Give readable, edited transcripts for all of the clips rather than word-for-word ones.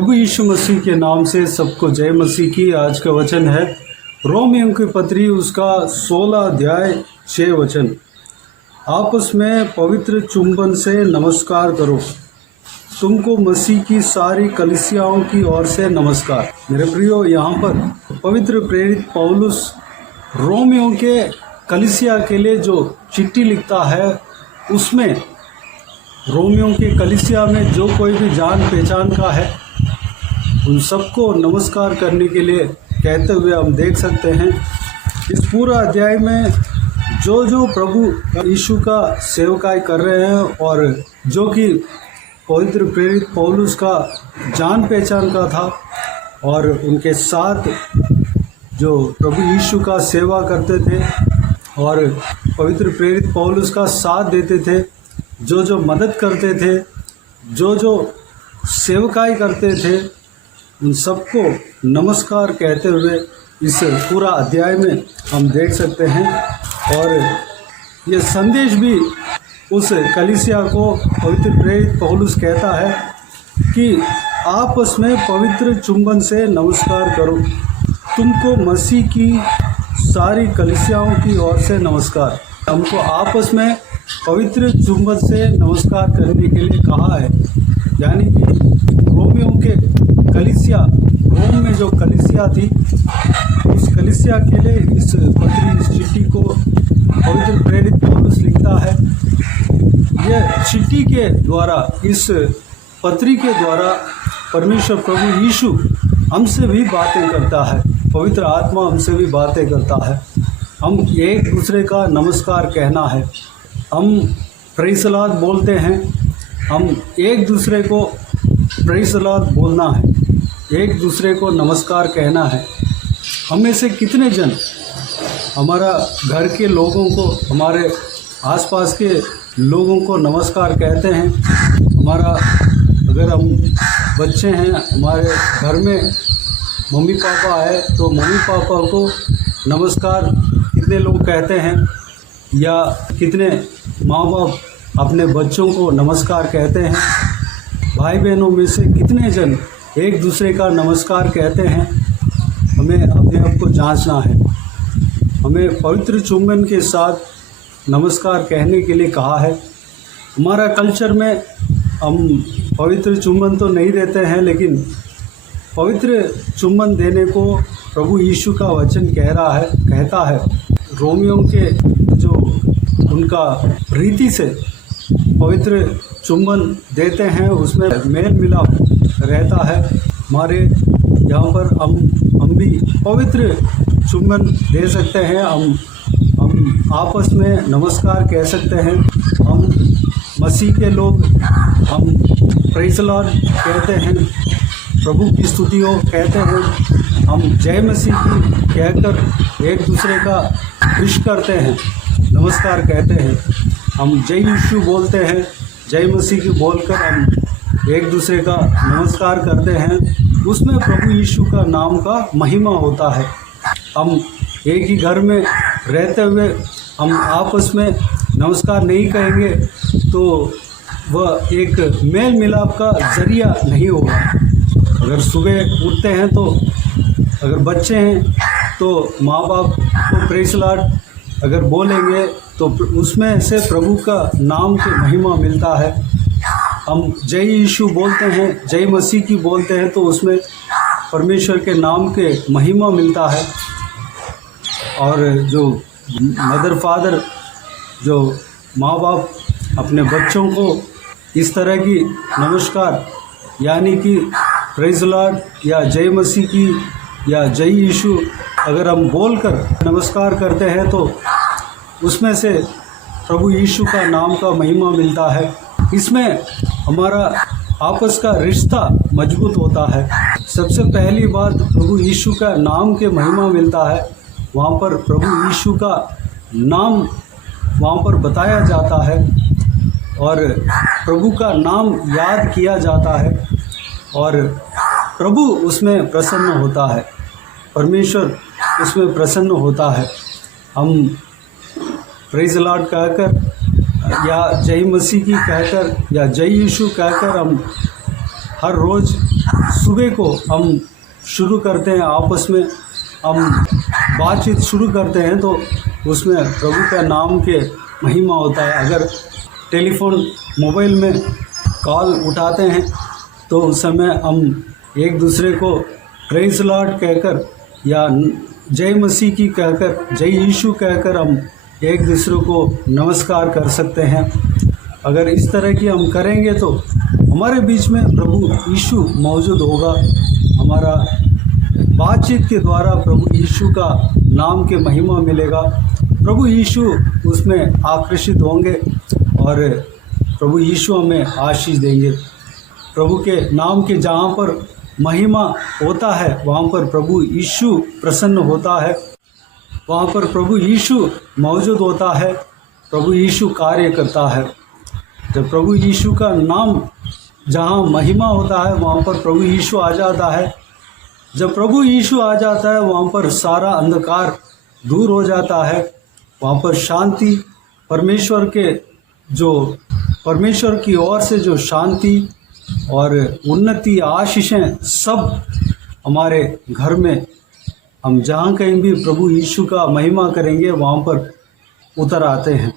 प्रभु यीशु मसीह के नाम से सबको जय मसीह की। आज का वचन है रोमियों की पत्री उसका 16 अध्याय 6 वचन। आपस में पवित्र चुंबन से नमस्कार करो। तुमको मसीह की सारी कलीसियाओं की ओर से नमस्कार। मेरे प्रियो, यहाँ पर पवित्र प्रेरित पौलुस रोमियों के कलीसिया के लिए जो चिट्ठी लिखता है, उसमें रोमियों के कलीसिया में जो कोई भी जान पहचान का है उन सबको नमस्कार करने के लिए कहते हुए हम देख सकते हैं इस पूरा अध्याय में जो प्रभु यीशु का सेवकाई कर रहे हैं और जो कि पवित्र प्रेरित पौलुस का जान पहचान का था और उनके साथ जो प्रभु यीशु का सेवा करते थे और पवित्र प्रेरित पौलुस का साथ देते थे, जो मदद करते थे, जो सेवकाई करते थे, उन सबको नमस्कार कहते हुए इस पूरा अध्याय में हम देख सकते हैं। और ये संदेश भी उस कलीसिया को पवित्र प्रेरित पौलुस कहता है कि आपस में पवित्र चुंबन से नमस्कार करो। तुमको मसीह की सारी कलीसियाओं की ओर से नमस्कार। हमको आपस में पवित्र चुंबन से नमस्कार करने के लिए कहा है, यानी कि रोमियों के कलीसिया, रोम में जो कलीसिया थी, उस कलीसिया के लिए इस पत्री, इस चिट्ठी को पवित्र प्रेरित पौलुस लिखता है। यह चिट्ठी के द्वारा, इस पत्री के द्वारा परमेश्वर प्रभु यीशु हमसे भी बातें करता है, पवित्र आत्मा हमसे भी बातें करता है। हम एक दूसरे का नमस्कार कहना है, हम प्रेज़ द लॉर्ड बोलते हैं, हम एक दूसरे को प्रेज़ द लॉर्ड बोलना है, एक दूसरे को नमस्कार कहना है। हम में से कितने जन हमारा घर के लोगों को, हमारे आसपास के लोगों को नमस्कार कहते हैं? हमारा, अगर हम बच्चे हैं, हमारे घर में मम्मी पापा है तो मम्मी पापा को नमस्कार कितने लोग कहते हैं? या कितने माँ बाप अपने बच्चों को नमस्कार कहते हैं? भाई बहनों में से कितने जन एक दूसरे का नमस्कार कहते हैं? हमें अपने आप को जांचना है। हमें पवित्र चुंबन के साथ नमस्कार कहने के लिए कहा है। हमारा कल्चर में हम पवित्र चुंबन तो नहीं देते हैं, लेकिन पवित्र चुंबन देने को प्रभु यीशु का वचन कहता है। रोमियों के जो उनका रीति से पवित्र चुंबन देते हैं, उसमें मेल मिलाप रहता है। हमारे यहाँ पर हम भी पवित्र चुंबन दे सकते हैं, हम आपस में नमस्कार कह सकते हैं। हम मसीह के लोग, हम प्रेज़ द लॉर्ड कहते हैं, प्रभु की स्तुति हो कहते हैं, हम जय मसीह की कहकर एक दूसरे का विश करते हैं, नमस्कार कहते हैं। हम जय यीशु बोलते हैं, जय मसीह की बोलकर हम एक दूसरे का नमस्कार करते हैं। उसमें प्रभु यीशु का नाम का महिमा होता है। हम एक ही घर में रहते हुए हम आपस में नमस्कार नहीं कहेंगे तो वह एक मेल मिलाप का ज़रिया नहीं होगा। अगर सुबह उठते हैं तो, अगर बच्चे हैं तो माँ बाप को प्रेज़ द लॉर्ड अगर बोलेंगे तो उसमें से प्रभु का नाम की महिमा मिलता है। हम जय यीशु बोलते हैं, जय मसीह की बोलते हैं तो उसमें परमेश्वर के नाम के महिमा मिलता है। और जो मदर फादर, जो माँ बाप अपने बच्चों को इस तरह की नमस्कार, यानी कि प्रेज़ द लॉर्ड या जय मसीह की या जय यीशु अगर हम बोलकर नमस्कार करते हैं तो उसमें से प्रभु यीशु का नाम का महिमा मिलता है। इसमें हमारा आपस का रिश्ता मजबूत होता है। सबसे पहली बात, प्रभु यीशु का नाम के महिमा मिलता है। वहाँ पर प्रभु यीशु का नाम वहाँ पर बताया जाता है और प्रभु का नाम याद किया जाता है और प्रभु उसमें प्रसन्न होता है, परमेश्वर उसमें प्रसन्न होता है। हम प्रेज़ द लॉर्ड कहकर या जय मसीह की कहकर या जय यीशु कहकर हम हर रोज़ सुबह को हम शुरू करते हैं, आपस में हम बातचीत शुरू करते हैं तो उसमें प्रभु का नाम के महिमा होता है। अगर टेलीफोन मोबाइल में कॉल उठाते हैं तो उस समय हम एक दूसरे को प्रेज़ लॉर्ड कहकर या जय मसीह की कहकर, जय यीशु कहकर हम एक दूसरे को नमस्कार कर सकते हैं। अगर इस तरह की हम करेंगे तो हमारे बीच में प्रभु यीशु मौजूद होगा। हमारा बातचीत के द्वारा प्रभु यीशु का नाम के महिमा मिलेगा, प्रभु यीशु उसमें आकर्षित होंगे और प्रभु यीशु हमें आशीष देंगे। प्रभु के नाम के जहाँ पर महिमा होता है वहाँ पर प्रभु यीशु प्रसन्न होता है, वहाँ पर प्रभु यीशु मौजूद होता है, प्रभु यीशु कार्य करता है। जब प्रभु यीशु का नाम जहाँ महिमा होता है वहाँ पर प्रभु यीशु आ जाता है। जब प्रभु यीशु आ जाता है वहाँ पर सारा अंधकार दूर हो जाता है, वहाँ पर शांति, परमेश्वर की ओर से जो शांति और उन्नति, आशीषें सब हमारे घर में, हम जहाँ कहीं भी प्रभु यीशु का महिमा करेंगे वहाँ पर उतर आते हैं।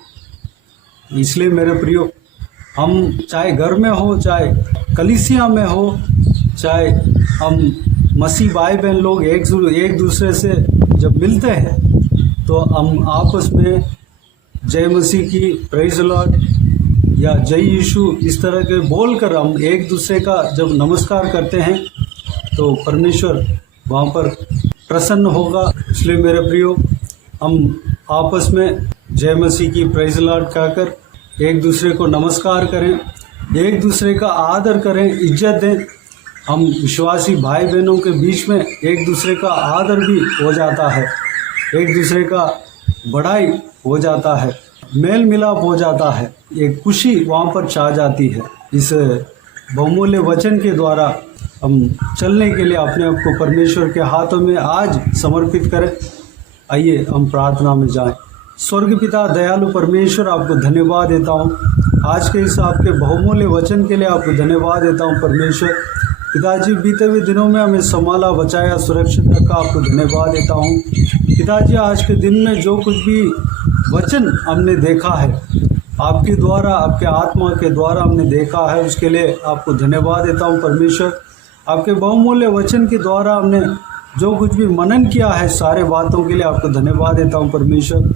इसलिए मेरे प्रियो, हम चाहे घर में हो, चाहे कलीसिया में हो, चाहे हम मसीह भाई बहन लोग एक दूसरे से जब मिलते हैं तो हम आपस में जय मसीह की, प्रेज़ लॉर्ड या जय यीशु इस तरह के बोलकर हम एक दूसरे का जब नमस्कार करते हैं तो परमेश्वर वहाँ पर प्रसन्न होगा। इसलिए मेरे प्रियो, हम आपस में जय मसीह की, प्रेज़ लॉर्ड कहकर एक दूसरे को नमस्कार करें, एक दूसरे का आदर करें, इज्जत दें। हम विश्वासी भाई बहनों के बीच में एक दूसरे का आदर भी हो जाता है, एक दूसरे का बड़ाई हो जाता है, मेल मिलाप हो जाता है, एक खुशी वहाँ पर छा जाती है। इस बहुमूल्य वचन के द्वारा हम चलने के लिए अपने आप को परमेश्वर के हाथों में आज समर्पित करें। आइए हम प्रार्थना में जाएं। स्वर्ग पिता दयालु परमेश्वर, आपको धन्यवाद देता हूँ आज के इस आपके बहुमूल्य वचन के लिए। आपको धन्यवाद देता हूँ परमेश्वर। पिताजी, बीते हुए दिनों में हमें संभाला, बचाया, सुरक्षित रखा, आपको धन्यवाद देता हूँ। पिताजी, आज के दिन में जो कुछ भी वचन हमने देखा है, आपके द्वारा, आपके आत्मा के द्वारा हमने देखा है, उसके लिए आपको धन्यवाद देता हूँ परमेश्वर। आपके बहुमूल्य वचन के द्वारा हमने जो कुछ भी मनन किया है, सारे बातों के लिए आपको धन्यवाद देता हूँ परमेश्वर।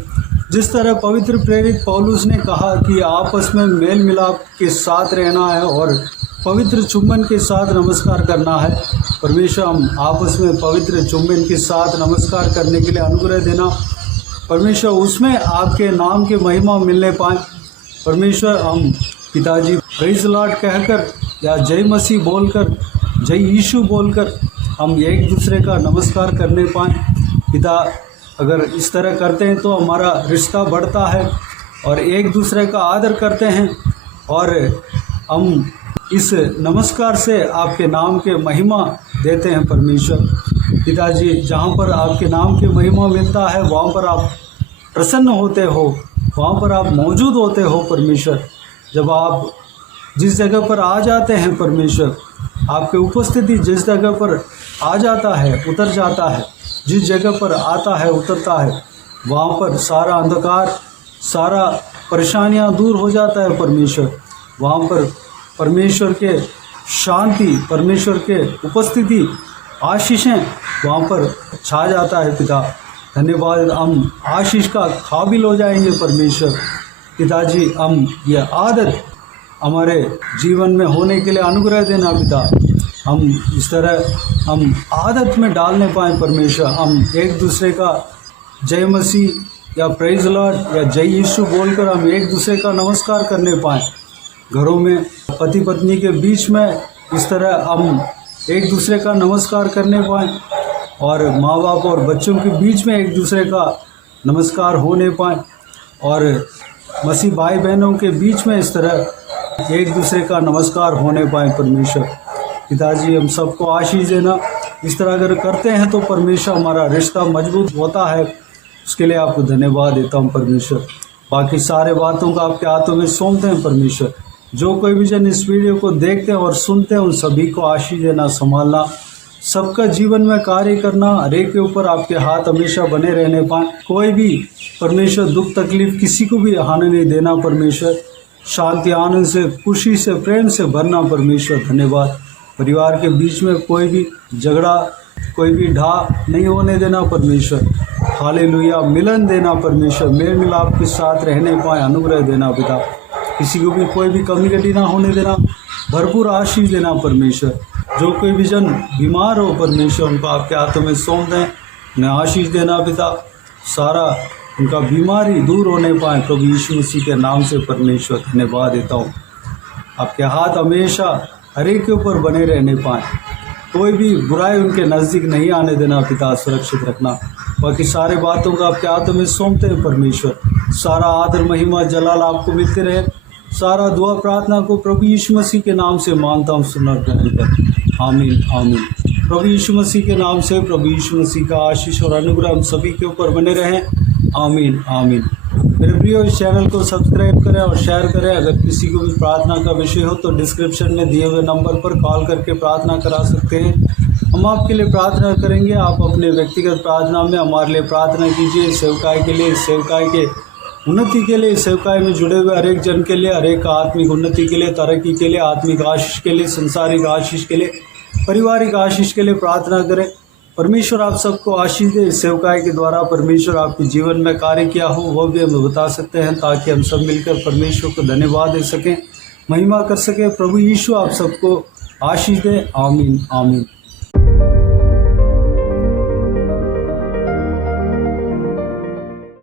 जिस तरह पवित्र प्रेरित पौलुस ने कहा कि आपस में मेल मिलाप के साथ रहना है और पवित्र चुंबन के साथ नमस्कार करना है, परमेश्वर हम आपस में पवित्र चुंबन के साथ नमस्कार करने के लिए अनुग्रह देना परमेश्वर। उसमें आपके नाम के महिमा मिलने पाए परमेश्वर। हम पिताजी प्रेज़ लॉर्ड कहकर या जय मसीह बोलकर, जय यीशु बोलकर हम एक दूसरे का नमस्कार करने पाएँ पिता। अगर इस तरह करते हैं तो हमारा रिश्ता बढ़ता है और एक दूसरे का आदर करते हैं और हम इस नमस्कार से आपके नाम के महिमा देते हैं परमेश्वर। पिताजी, जहाँ पर आपके नाम की महिमा मिलता है वहाँ पर आप प्रसन्न होते हो, वहाँ पर आप मौजूद होते हो परमेश्वर। जब आप जिस जगह पर आ जाते हैं परमेश्वर, आपकी उपस्थिति जिस जगह पर आ जाता है, उतर जाता है, जिस जगह पर आता है, उतरता है, वहाँ पर सारा अंधकार, सारा परेशानियाँ दूर हो जाता है परमेश्वर। वहाँ पर परमेश्वर के शांति, परमेश्वर के उपस्थिति, आशीषें वहाँ पर छा जाता है पिता। धन्यवाद, हम आशीष का काबिल हो जाएंगे परमेश्वर। पिताजी, हम ये आदत हमारे जीवन में होने के लिए अनुग्रह देना पिता। हम इस तरह हम आदत में डालने पाएँ परमेश्वर। हम एक दूसरे का जय मसीह या प्रेज़ लॉर्ड या जय यीशु बोलकर हम एक दूसरे का नमस्कार करने पाएँ। घरों में पति पत्नी के बीच में इस तरह हम एक दूसरे का नमस्कार करने पाएँ और माँ बाप और बच्चों के बीच में एक दूसरे का नमस्कार होने पाएँ और मसीह भाई बहनों के बीच में इस तरह एक दूसरे का नमस्कार होने पाएँ परमेश्वर। पिताजी, हम सबको आशीष देना। इस तरह अगर करते हैं तो परमेश्वर हमारा रिश्ता मजबूत होता है। उसके लिए आपको धन्यवाद देता हूँ परमेश्वर। बाकी सारे बातों का आपके हाथों में सौंपते हैं परमेश्वर। जो कोई भी जन इस वीडियो को देखते हैं और सुनते हैं उन सभी को आशीष देना, संभालना, सबका जीवन में कार्य करना, हर एक के ऊपर आपके हाथ हमेशा बने रहने पाए। कोई भी परमेश्वर दुख तकलीफ किसी को भी आने नहीं देना। परमेश्वर शांति, आनंद से, खुशी से, प्रेम से भरना। परमेश्वर धन्यवाद। परिवार के बीच में कोई भी झगड़ा, कोई भी ढा नहीं होने देना। परमेश्वर हालेलुया। मिलन देना परमेश्वर, मेल मिलाप के साथ रहने पाए, अनुग्रह देना पिता। किसी को भी कोई भी कमी कटी ना होने देना, भरपूर आशीष देना परमेश्वर। जो कोई भी जन बीमार हो परमेश्वर उनको आपके हाथों में सौंप दें, उन्हें आशीष देना पिता। सारा उनका बीमारी दूर होने पाए प्रभु यीशु मसीह के नाम से परमेश्वर धन्यवाद देता हूँ। आपके हाथ हमेशा हर एक के ऊपर बने रहने पाए, कोई भी बुराई उनके नज़दीक नहीं आने देना पिता। सुरक्षित रखना। बाकी सारे बातों को आपके हाथों में सौंपते हैं परमेश्वर। सारा आदर महिमा जलाल आपको मिलते रहे। सारा दुआ प्रार्थना को प्रभु यीशु मसीह के नाम से मांगता हूँ, सुनना कर। आमीन आमीन। प्रभु यीशु मसीह के नाम से प्रभु यीशु मसीह का आशीष और अनुग्रह हम सभी के ऊपर बने रहें। आमीन आमीन। मेरे प्रियो, इस चैनल को सब्सक्राइब करें और शेयर करें। अगर किसी को भी प्रार्थना का विषय हो तो डिस्क्रिप्शन में दिए हुए नंबर पर कॉल करके प्रार्थना करा सकते हैं। हम आपके लिए प्रार्थना करेंगे। आप अपने व्यक्तिगत प्रार्थना में हमारे लिए प्रार्थना कीजिए। सेवकाई के लिए, सेवकाई के उन्नति के लिए, सेवकाई में जुड़े हुए हर एक जन के लिए, हर एक आत्मिक उन्नति के लिए, तरक्की के लिए, आत्मिक आशीष के लिए, संसारिक आशीष के लिए, पारिवारिक आशीष के लिए प्रार्थना करें। परमेश्वर आप सबको आशीष दे। इस सेवकाई के द्वारा परमेश्वर आपके जीवन में कार्य किया हो वह भी हम बता सकते हैं, ताकि हम सब मिलकर परमेश्वर को धन्यवाद दे सकें, महिमा कर सकें। प्रभु यीशु आप सबको आशीष दे। आमीन आमीन।